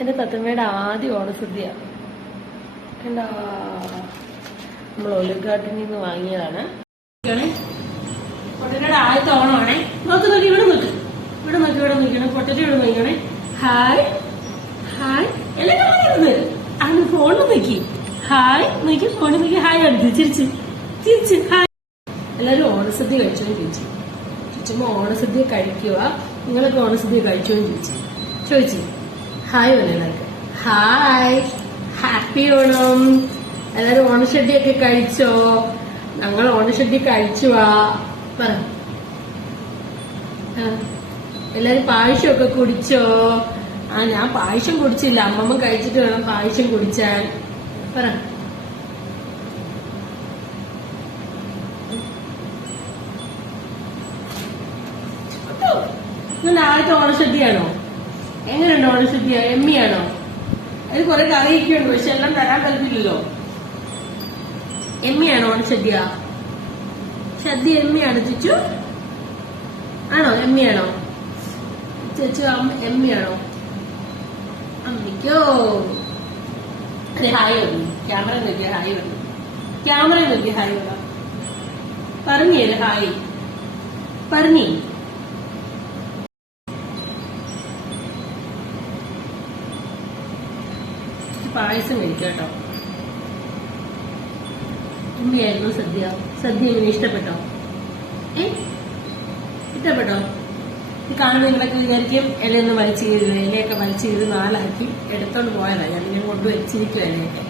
എന്റെ തത്തമ്മയുടെ ആദ്യ ഓണസദ്യ എന്താ നമ്മൾ ഒലിഗാർഡിൽ നിന്ന് വാങ്ങിയതാണ്. പൊട്ടറ്റയുടെ ആദ്യത്തെ ഓണമാണേ. നോക്ക് നോക്കി ഇവിടെ നോക്ക്, ഇവിടെ നോക്കി, ഇവിടെ നോക്കണം. പൊട്ടറ്റ ഇവിടെ നോക്കണേ. ഹായ് ഹായ് എല്ലാം ആണ്. ഫോണിൽ നോക്കി ഹായ് നോക്കി, ഫോണിൽ നോക്കി ഹായ് അടുത്ത് ചിരിച്ച് ചിരിച്ച് ഹായ്. എല്ലാരും ഓണസദ്യ കഴിച്ചോന്ന് ചോദിച്ചു. ചുറ്റുമ്പോ ഓണസദ്യ കഴിക്കുക, നിങ്ങളൊക്കെ ഓണസദ്യ കഴിച്ചോന്ന് ചോദിച്ചു. ഹായ് എല്ലാവർക്കും ഹായ്, ഹാപ്പി ഓണം. എല്ലാരും ഓണസദ്യയൊക്കെ കഴിച്ചോ? ഞങ്ങൾ ഓണസദ്യ കഴിച്ചുവാ പറ. എല്ലാരും പായസമൊക്കെ കുടിച്ചോ? ഞാൻ പായസം കുടിച്ചില്ല, അമ്മമ്മ കഴിച്ചിട്ട് വേണം പായസം കുടിച്ചാൽ പറ. ഇങ്ങനെ ആദ്യത്തെ ഓണസദ്യയാണോ? എങ്ങനെയുണ്ട് ഓണസദ്യ? എമ്മിയാണോ? അതിൽ കുറെ കറിയൊക്കെ ഉണ്ട്, പക്ഷെ എല്ലാം തരാൻ പറ്റില്ലല്ലോ. എമ്മിയാണോ ഓണസദ്യ? സദ്യ എമ്മിയാണോ ചേച്ചു? ആണോ? എമ്മിയാണോ ചേച്ചു? എമ്മിയാണോ? അമ്മിക്കോ? അതെ, ഹായ് വന്നു. ക്യാമറ നോക്കിയ ഹായ് വന്നു. ക്യാമറ നോക്കിയ ഹായ് വരാം. പറഞ്ഞേര് ഹായ് പറഞ്ഞേ. പായസം കഴിക്കാം കേട്ടോ. എമ്മയായിരുന്നു സദ്യ. സദ്യ എങ്ങനെ ഇഷ്ടപ്പെട്ടോ? ഇഷ്ടപ്പെട്ടോ? ഈ കാണുന്ന നിങ്ങളൊക്കെ വിചാരിക്കും ഇലയൊന്ന് വലിച്ചു ചെയ്ത്, ഇലയൊക്കെ വലിച്ചു ചെയ്ത് നാലാക്കി എടുത്തോണ്ട് പോയതാ. ഞാൻ കൊണ്ടുവച്ചിരിക്കും ഇലയൊക്കെ.